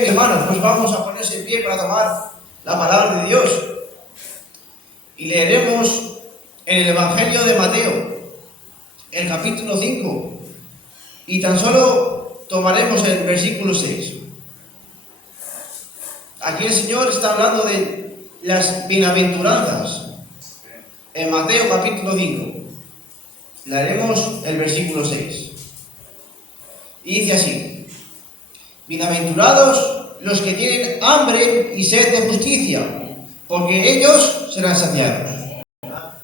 Hermanos, pues vamos a ponerse en pie para tomar la palabra de Dios y leeremos en el Evangelio de Mateo, el capítulo 5, y tan solo tomaremos el versículo 6. Aquí el Señor está hablando de las bienaventuranzas en Mateo capítulo 5. Leeremos el versículo 6 y dice así: Bienaventurados los que tienen hambre y sed de justicia, porque ellos serán saciados.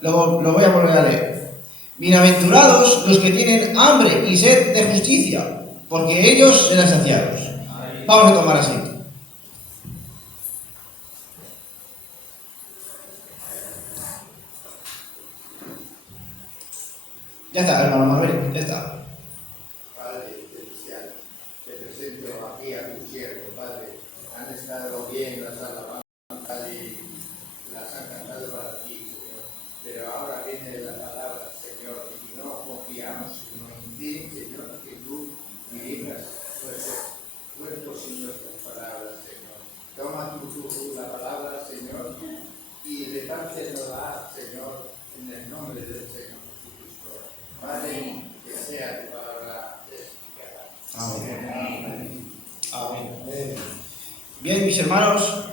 Lo voy a volver a leer. Bienaventurados los que tienen hambre y sed de justicia, porque ellos serán saciados. Vamos a tomar asiento. Ya está, hermano Manuel, ya está. Padre celestial, te presento aquí a tu siervo, Padre. Han estado bien las alabanzas y las han cantado para ti, Señor. Pero ahora viene la palabra, Señor, y no confiamos sino en ti, Señor, que tú dirijas nuestros cuerpos y nuestras palabras, Señor. Toma tú la palabra, Señor, y repártela, Señor, en el nombre del Señor Jesucristo. Padre, que sea tu palabra explicada. Amén. Amén. Bien, mis hermanos,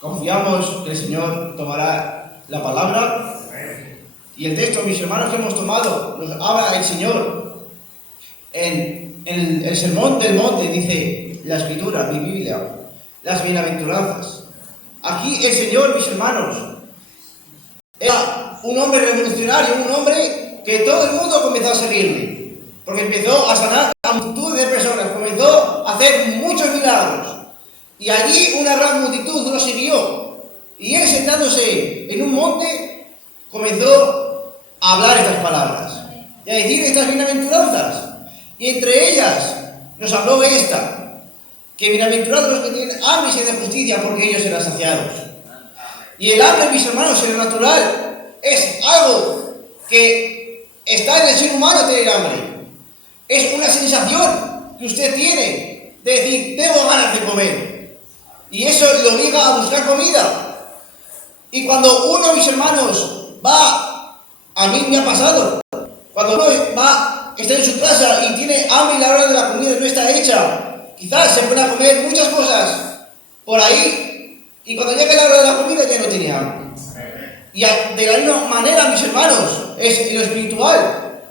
confiamos que el Señor tomará la palabra. Y el texto, mis hermanos, que hemos tomado, nos habla el Señor. En el Sermón del Monte dice la Escritura, mi Biblia, las bienaventuranzas. Aquí el Señor, mis hermanos, era un hombre revolucionario, un hombre que todo el mundo comenzó a seguirle, porque empezó a sanar a multitud de personas, comenzó a hacer muchos milagros, y allí una gran multitud lo siguió, y él, sentándose en un monte, comenzó a hablar estas palabras y a decir estas bienaventuranzas, y entre ellas nos habló esta: que bienaventurados los que tienen hambre y sed de justicia, porque ellos serán saciados. Y el hambre, mis hermanos, en lo natural es algo que está en el ser humano, tener hambre. Es una sensación que usted tiene de decir, tengo ganas de comer. Y eso le obliga a buscar comida. Y cuando uno, mis hermanos, a mí me ha pasado, cuando uno está en su casa y tiene hambre y la hora de la comida no está hecha, quizás se pueda comer muchas cosas por ahí, y cuando llega la hora de la comida ya no tiene hambre. Y de la misma manera, mis hermanos, es en lo espiritual.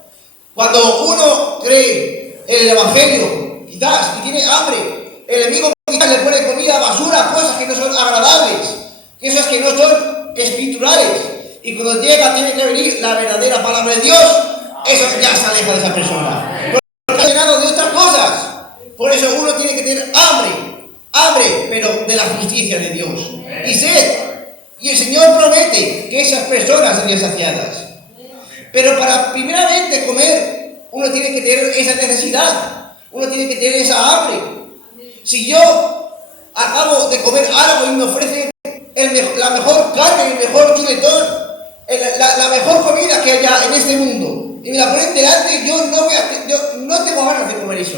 Cuando uno cree en el Evangelio, quizás, y tiene hambre, el enemigo quizás le pone comida basura, cosas que no son agradables, cosas que no son espirituales. Y cuando llega, tiene que venir la verdadera palabra de Dios, eso ya se aleja de esa persona. Porque está llenado de otras cosas. Por eso uno tiene que tener hambre, pero de la justicia de Dios. Y sed. Y el Señor promete que esas personas serían saciadas. Pero para primeramente comer, uno tiene que tener esa necesidad. Uno tiene que tener esa hambre. Si yo acabo de comer algo y me ofrece la mejor carne, el mejor chuletón, la mejor comida que haya en este mundo, y me la ponen delante, yo no tengo ganas de comer eso.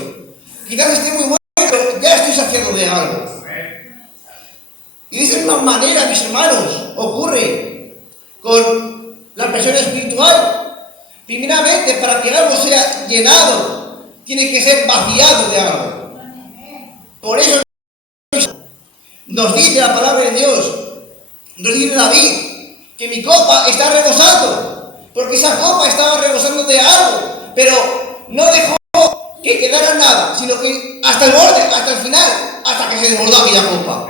Quizás esté muy bueno, pero ya estoy saciado de algo. Y de esa misma manera, mis hermanos, ocurre con la persona espiritual. Primeramente, para que algo sea llenado, tiene que ser vaciado de algo. Por eso nos dice la palabra de Dios, nos dice David, que mi copa está rebosando, porque esa copa estaba rebosando de algo, pero no dejó que quedara nada, sino que hasta el borde, hasta el final, hasta que se desbordó aquella copa.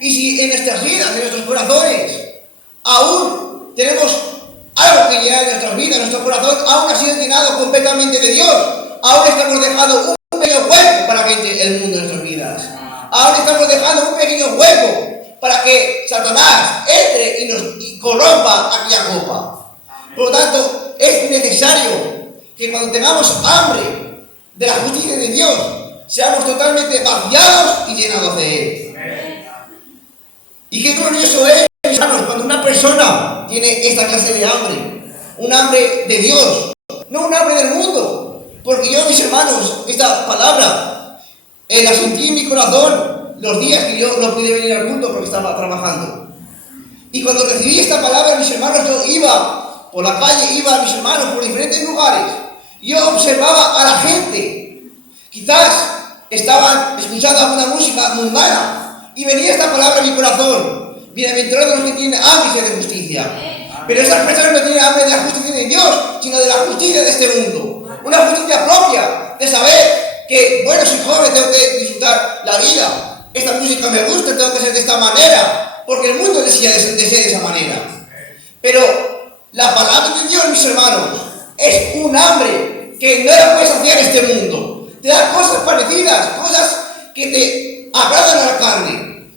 Y si en nuestras vidas, en nuestros corazones, aún tenemos algo que llenar en nuestras vidas, nuestro corazón aún ha sido llenado completamente de Dios, aún estamos dejando un pequeño hueco para que entre el mundo en nuestras vidas, aún estamos dejando un pequeño hueco para que Satanás entre y corrompa aquella copa. Por lo tanto, es necesario que cuando tengamos hambre de la justicia de Dios, seamos totalmente vaciados y llenados de Él. Y qué glorioso es, hermanos, cuando una persona tiene esta clase de hambre, un hambre de Dios, no un hambre del mundo. Porque yo, mis hermanos, esta palabra la sentí en mi corazón los días que yo no pude venir al culto porque estaba trabajando. Y cuando recibí esta palabra, mis hermanos, yo iba por la calle, iba a mis hermanos por diferentes lugares. Yo observaba a la gente. Quizás estaban escuchando alguna música mundana y venía esta palabra en mi corazón. Bienaventurados los que tienen hambre y sed de justicia. Pero esas personas no tienen hambre de la justicia de Dios, sino de la justicia de este mundo. Una justicia propia, de saber que, bueno, soy joven, tengo que disfrutar la vida. Esta música me gusta, tengo que ser de esta manera, porque el mundo desea de ser de esa manera. Pero la palabra de Dios, mis hermanos, es un hambre que no la puedes saciar en este mundo. Te da cosas parecidas, cosas que te agradan a la carne.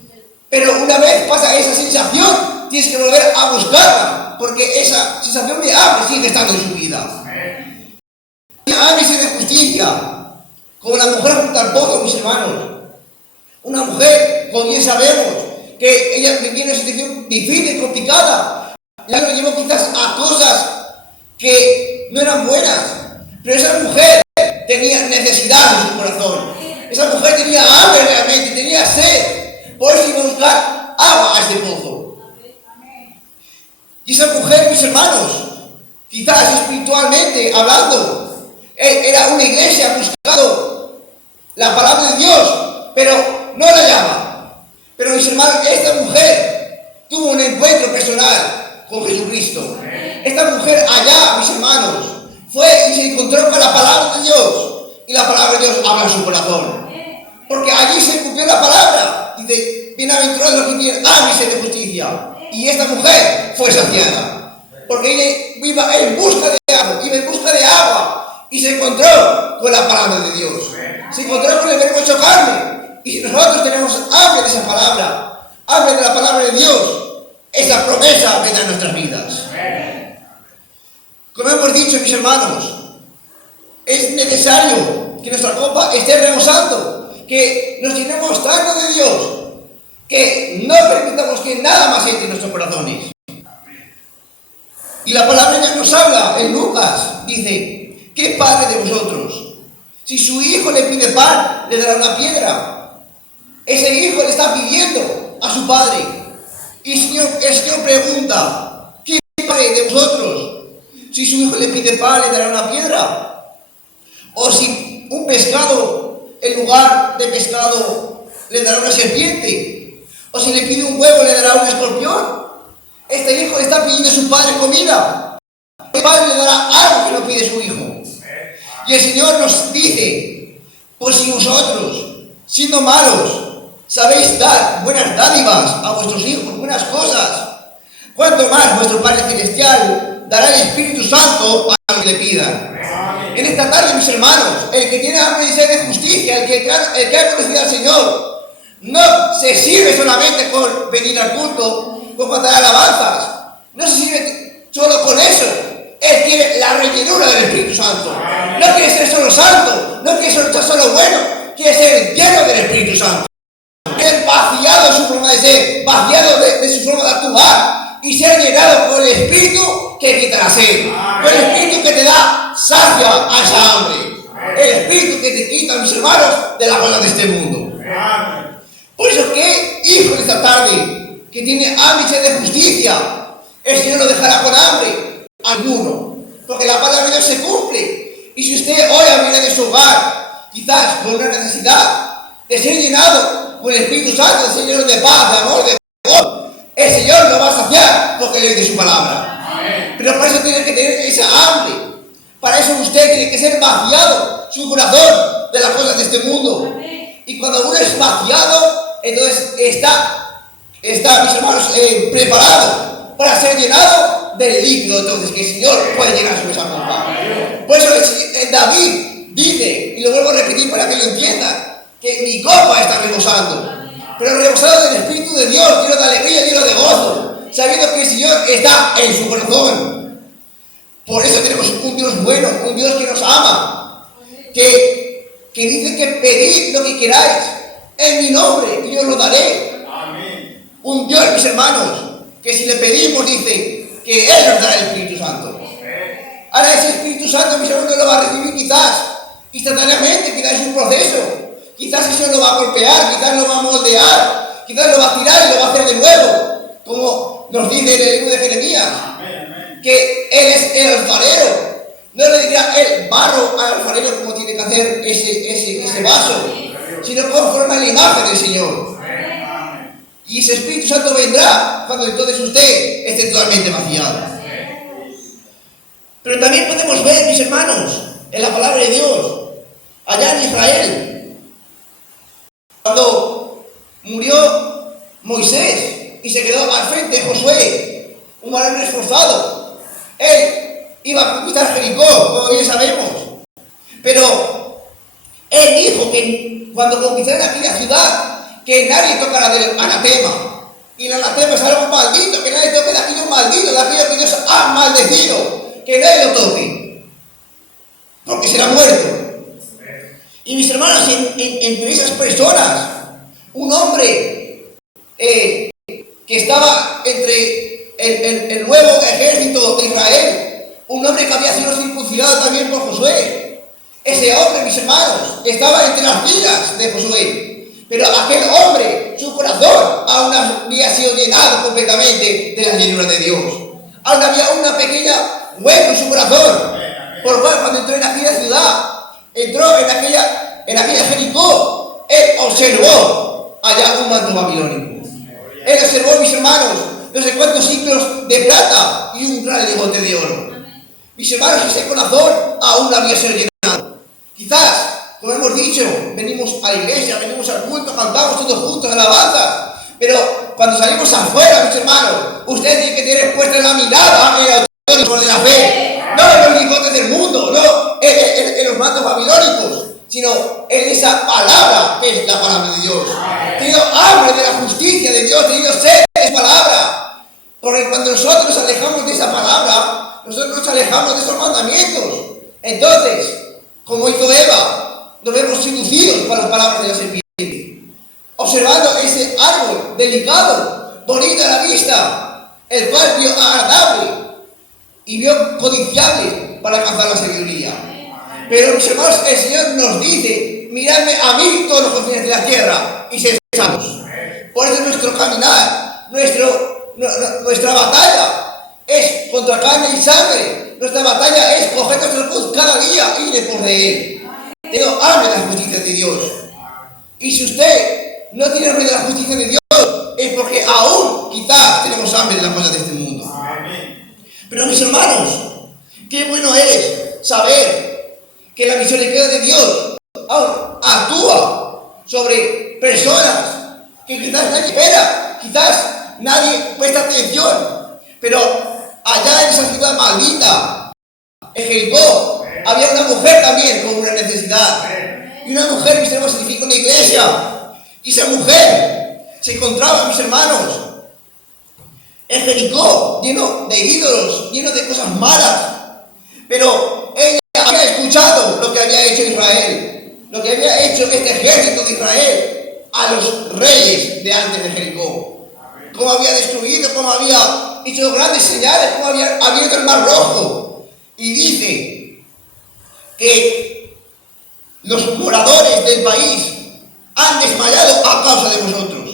Pero una vez pasa esa sensación, tienes que volver a buscarla, porque esa sensación de hambre sigue estando en su vida. Hambre y de justicia, como la mujer junto al pozo, mis hermanos. Una mujer con quien sabemos que ella vivía una situación difícil, complicada. La lo llevó quizás a cosas que no eran buenas, pero esa mujer tenía necesidad en su corazón. Esa mujer tenía hambre realmente, tenía sed. Por eso iba a buscar agua a ese pozo. Y esa mujer, mis hermanos, quizás espiritualmente hablando, era una iglesia buscando la palabra de Dios, pero no la hallaba. Pero mis hermanos, esta mujer tuvo un encuentro personal con Jesucristo. Esta mujer allá, mis hermanos, fue y se encontró con la palabra de Dios. Y la palabra de Dios habla en su corazón. Porque allí se cumplió la palabra. Dice, bienaventurados los que tienen hambre y sed de justicia. Y esta mujer fue saciada. Porque ella iba en busca de agua, iba en busca de agua. Y se encontró con la palabra de Dios. Se encontró con el verbo hecho carne. Y si nosotros tenemos hambre de esa palabra, hambre de la palabra de Dios, esa promesa vendrá en nuestras vidas. Como hemos dicho, mis hermanos, es necesario que nuestra copa esté rebosando, que nos llenemos tanto de Dios, que no permitamos que nada más entre en nuestros corazones. Y la palabra de Dios nos habla en Lucas, dice, ¿qué padre de vosotros, si su hijo le pide pan, le dará una piedra? Ese hijo le está pidiendo a su padre. Y el Señor pregunta, ¿qué padre de vosotros, si su hijo le pide pan, le dará una piedra? O si un pescado, en lugar de pescado, le dará una serpiente. O si le pide un huevo, le dará un escorpión. Este hijo le está pidiendo a su padre comida. El padre le dará algo que no pide su hijo. Y el Señor nos dice, pues si vosotros, siendo malos, sabéis dar buenas dádivas a vuestros hijos, buenas cosas, cuanto más vuestro Padre Celestial dará el Espíritu Santo a los que le pidan. En esta tarde, mis hermanos, el que tiene hambre y sed de justicia, el que ha conocido al Señor, no se sirve solamente con venir al culto, con cantar alabanzas, no se sirve solo con eso. Él quiere la rellenura del Espíritu Santo. No quiere ser solo santo, no quiere ser solo bueno, quiere ser lleno del Espíritu Santo. Ser vaciado de su forma de ser, vaciado de su forma de actuar y ser llenado por el Espíritu que quita la sed, por el Espíritu que te da sacia a esa hambre, el Espíritu que te quita, mis hermanos, de la cosa de este mundo. Por eso, ¿qué hijo de esta tarde que tiene hambre y sed de justicia, el Señor lo dejará con hambre? Alguno, porque la palabra de Dios se cumple. Y si usted hoy viene de su hogar, quizás con una necesidad de ser llenado con el Espíritu Santo, de ser lleno de paz, de amor, de amor, el Señor lo va a saciar porque le dice su palabra. Amén. Pero para eso tiene que tener esa hambre. Para eso usted tiene que ser vaciado su corazón de las cosas de este mundo. Amén. Y cuando uno es vaciado, entonces está mis hermanos, preparado para ser llenado del líquido, entonces, que el Señor puede llenar su esa copa. Por eso David dice, y lo vuelvo a repetir para que lo entiendan, que mi copa está rebosando, pero rebosado del Espíritu de Dios, lleno de alegría, lleno de gozo, sabiendo que el Señor está en su corazón. Por eso tenemos un Dios bueno, un Dios que nos ama, que dice que pedid lo que queráis en mi nombre y yo os lo daré. Amén. Un Dios, mis hermanos, que si le pedimos, dice que Él nos dará el Espíritu Santo. Ahora ese Espíritu Santo, mis hermanos, lo va a recibir quizás instantáneamente, quizás es un proceso. Quizás eso lo va a golpear, quizás lo va a moldear, quizás lo va a tirar y lo va a hacer de nuevo, como nos dice en el libro de Jeremías, que Él es el alfarero. No le dirá el barro al alfarero como tiene que hacer ese vaso, sino conforme a la imagen del Señor. Y ese Espíritu Santo vendrá cuando entonces usted esté totalmente vaciado. Pero también podemos ver, mis hermanos, en la palabra de Dios, allá en Israel, cuando murió Moisés y se quedó al frente de Josué, un varón esforzado. Él iba a conquistar Jericó, como bien sabemos. Pero él dijo que cuando conquistaran aquella ciudad, que nadie tocara del anatema. Y el anatema es algo maldito, que nadie toque de aquello maldito, de aquello que Dios ha maldecido, que nadie lo toque, porque será muerto. Y mis hermanos, entre esas personas, un hombre que estaba entre el nuevo ejército de Israel, un hombre que había sido circuncidado también por Josué. Ese hombre, mis hermanos, estaba entre las filas de Josué. Pero aquel hombre, su corazón, aún había sido llenado completamente de la llenura de Dios. Aún había una pequeña hueco en su corazón. Por lo cual, cuando entró en aquella ciudad, entró en aquella Jericó, él observó allá un manto babilónico. Él observó, mis hermanos, no sé cuántos ciclos de plata y un gran lingote de oro. Mis hermanos, ese corazón aún había sido llenado. Quizás, como hemos dicho, venimos a la iglesia, venimos al culto, cantamos todos juntos alabanza. Pero cuando salimos afuera, mis hermanos, usted tiene que tener puesta la mirada en el autor de la fe. No en los lingotes del mundo, no en los mantos babilónicos, sino en esa palabra que es la palabra de Dios. Tenido hambre de la justicia de Dios, tenido sed de esa palabra. Porque cuando nosotros nos alejamos de esa palabra, nosotros nos alejamos de esos mandamientos. Entonces, como hizo Eva, nos vemos seducidos por las palabras de la serpiente, observando ese árbol delicado, bonito a la vista, el cual vio agradable y vio codiciable para alcanzar la sabiduría. Pero, mis hermanos, el Señor nos dice: miradme a mí todos los confines de la tierra y sed salvos. Por eso nuestro caminar, nuestra batalla es contra carne y sangre. Nuestra batalla es coger nuestro cruz cada día y ir por de Él. Tengo hambre de la justicia de Dios. Y si usted no tiene hambre de la justicia de Dios, es porque aún quizás tenemos hambre de las cosas de este mundo. Pero, mis hermanos, qué bueno es saber que la misericordia de Dios aún actúa sobre personas que quizás nadie espera, quizás nadie presta atención. Pero allá en esa ciudad maldita, en Jericó, había una mujer también con una necesidad. Y una mujer, mis hermanos, significa una iglesia. Y esa mujer se encontraba, mis hermanos, en Jericó, lleno de ídolos, lleno de cosas malas. Pero ella había escuchado lo que había hecho Israel, lo que había hecho este ejército de Israel a los reyes de antes de Jericó. Cómo había destruido, cómo había hecho grandes señales, cómo había abierto el mar rojo. Y dice que los moradores del país han desmayado a causa de vosotros.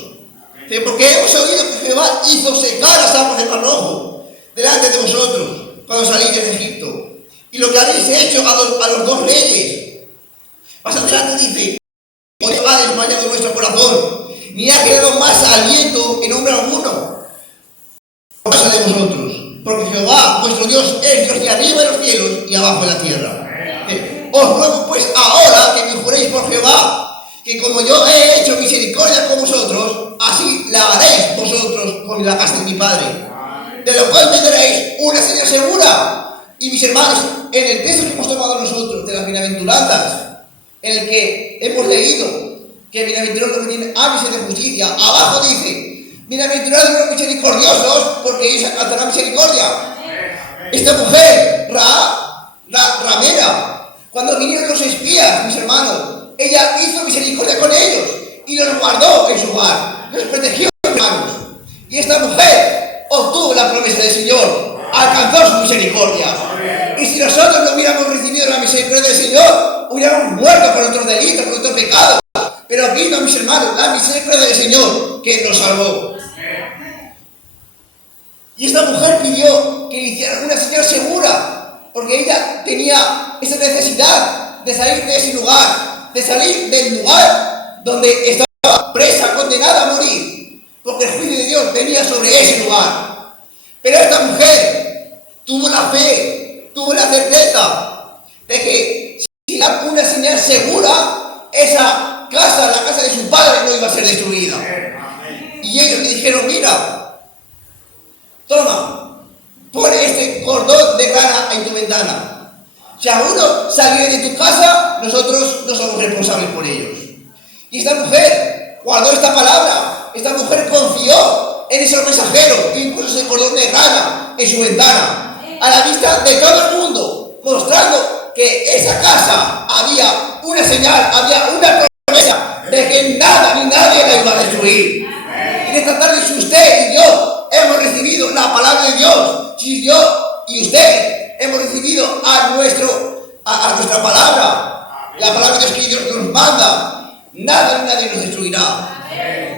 Porque hemos oído que Jehová hizo secar las aguas del mar rojo delante de vosotros cuando salís de Egipto. Y lo que habéis hecho a los dos reyes. Más adelante dice: hoy ha desmayado nuestro corazón, ni ha quedado más aliento en hombre alguno a causa de vosotros. Porque Jehová, vuestro Dios, es Dios de arriba de los cielos y abajo de la tierra. Os ruego pues ahora que me juréis por Jehová, que como yo he hecho misericordia con vosotros, así la haréis vosotros con la casa de mi Padre. De lo cual me daréis una señal segura. Y, mis hermanos, en el texto que hemos tomado nosotros de las bienaventuranzas, en el que hemos leído que bienaventurados los que tienen hambre de justicia, abajo dice: bienaventurados los misericordiosos, porque ellos alcanzarán misericordia. Esta mujer, ramera, cuando vinieron los espías, mis hermanos, ella hizo misericordia con ellos y los guardó en su hogar, los protegió, hermanos. Y esta mujer obtuvo la promesa del Señor, alcanzó su misericordia. Y si nosotros no hubiéramos recibido la misericordia del Señor, hubiéramos muerto por nuestros delitos, por nuestros pecados. pero vino, mis hermanos, la misericordia del Señor que nos salvó. Y esta mujer pidió que le hicieran una señal segura, porque ella tenía esa necesidad de salir de ese lugar, de salir del lugar donde estaba presa, condenada a morir, porque el juicio de Dios venía sobre ese lugar. Pero esta mujer tuvo la fe, tuvo la certeza de que si daba una señal segura, esa casa, la casa de su padre, no iba a ser destruida. Y ellos le dijeron, mira, toma, pon este cordón de grana en tu ventana. Si alguno saliera de tu casa, nosotros no somos responsables por ellos. Y esta mujer guardó esta palabra, esta mujer confió en esos mensajeros, incluso ese cordón de grana en su ventana, a la vista de todo el mundo, mostrando que esa casa había una señal, había una promesa de que nada ni nadie la iba a destruir. Y en esta tarde, si usted y yo hemos recibido la palabra de Dios, si yo y usted hemos recibido a nuestra palabra, la palabra de Dios que Dios nos manda, nada ni nadie nos destruirá.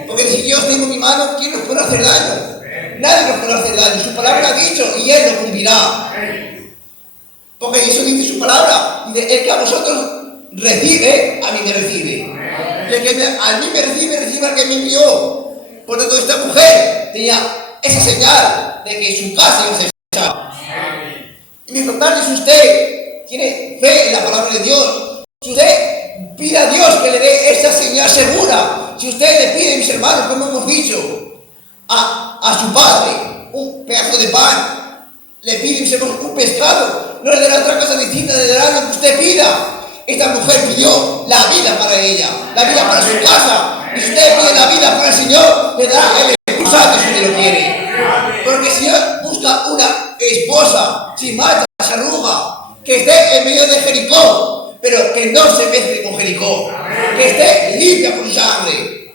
Porque si Dios tengo en mi mano, ¿quién nos puede hacer daño? Nadie nos puede hacer daño. Su palabra ha dicho y Él lo cumplirá. Porque eso dice su palabra. Dice, el que a vosotros recibe, a mí me recibe. Y el que a mí me recibe al que me envió. Por tanto, esta mujer tenía esa señal de que su casa iba a ser salva. Y esta tarde, si usted tiene fe en la palabra de Dios, si usted pide a Dios que le dé esa señal segura, si usted le pide, mis hermanos, como hemos dicho, a su padre un pedazo de pan, le pide, mis hermanos, un pescado, no le dará otra cosa distinta, le dará lo que usted pida. Esta mujer pidió la vida para ella, la vida para su casa. Y si usted pide la vida para el Señor, le dará el Espíritu Santo si usted lo quiere. Porque el Señor busca una esposa sin mancha, sin arruga, que esté en medio de Jericó, pero que no se mezcle con Jericó, que esté limpia por su sangre.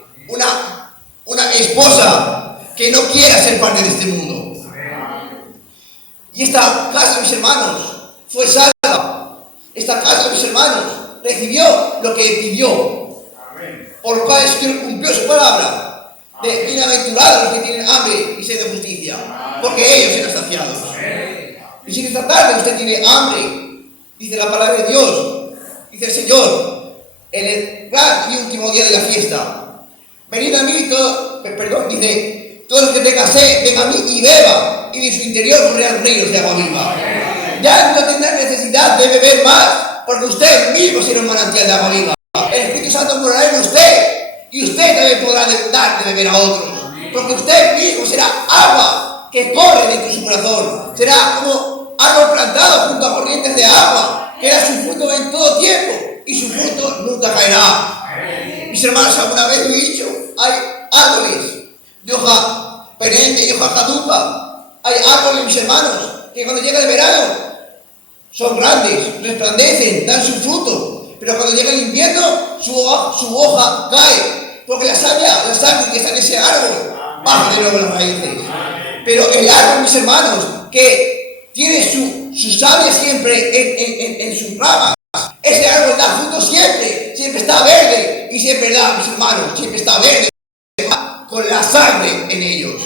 Una esposa que no quiera ser parte de este mundo. Y esta casa, mis hermanos, fue salva. Esta casa, mis hermanos, recibió lo que pidió. Por lo cual el Señor cumplió su palabra. De bienaventurados los que tienen hambre y sed de justicia, porque ellos serán saciados. Y si esta tarde usted tiene hambre, dice la palabra de Dios, dice el Señor, en el gran y último día de la fiesta, venid a mí, dice, todos los que tengan sed, vengan a mí y beba, y de su interior correrán ríos de agua viva. Ya no tendrá necesidad de beber más, porque usted mismo será un manantial de agua viva. El Espíritu Santo morará en usted, y usted también podrá dar de beber a otros, porque usted mismo será agua que corre dentro de su corazón. Será como árbol plantado junto a corrientes de agua, que da su fruto en todo tiempo, y su fruto nunca caerá. Mis hermanos, alguna vez lo he dicho, hay árboles de hoja perenne y hoja caduca. Hay árboles, mis hermanos, que cuando llega el verano son grandes, resplandecen, dan su fruto, pero cuando llega el invierno su hoja cae, porque la savia que está en ese árbol baja de nuevo las raíces. Pero el árbol, mis hermanos, que tiene su savia siempre en sus ramas, ese árbol da fruto siempre está verde, y siempre da, mis hermanos, siempre está verde, con la sangre en ellos.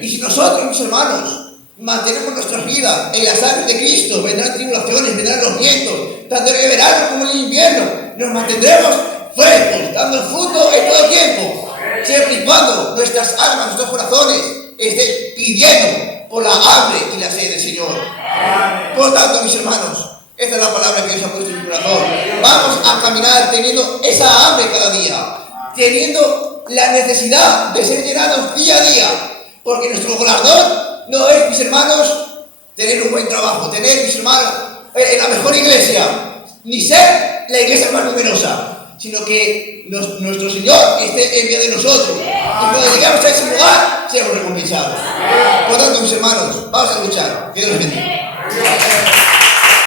Y si nosotros, mis hermanos, mantenemos nuestras vidas en la sangre de Cristo, vendrán tribulaciones, vendrán los vientos, tanto en el verano como en el invierno, nos mantendremos frescos, dando fruto en todo el tiempo, siempre y cuando nuestras almas, nuestros corazones estén pidiendo por la hambre y la sed del Señor. Por tanto, mis hermanos, esta es la palabra que Dios ha puesto en mi corazón. Vamos a caminar teniendo esa hambre cada día, teniendo la necesidad de ser llenados día a día, porque nuestro galardón no es, mis hermanos, tener un buen trabajo, tener, mis hermanos, la mejor iglesia, ni ser la iglesia más numerosa, sino que nuestro Señor esté en medio de nosotros. Y cuando lleguemos a ese lugar, seamos recompensados. Por tanto, mis hermanos, vamos a luchar. Que Dios los bendiga.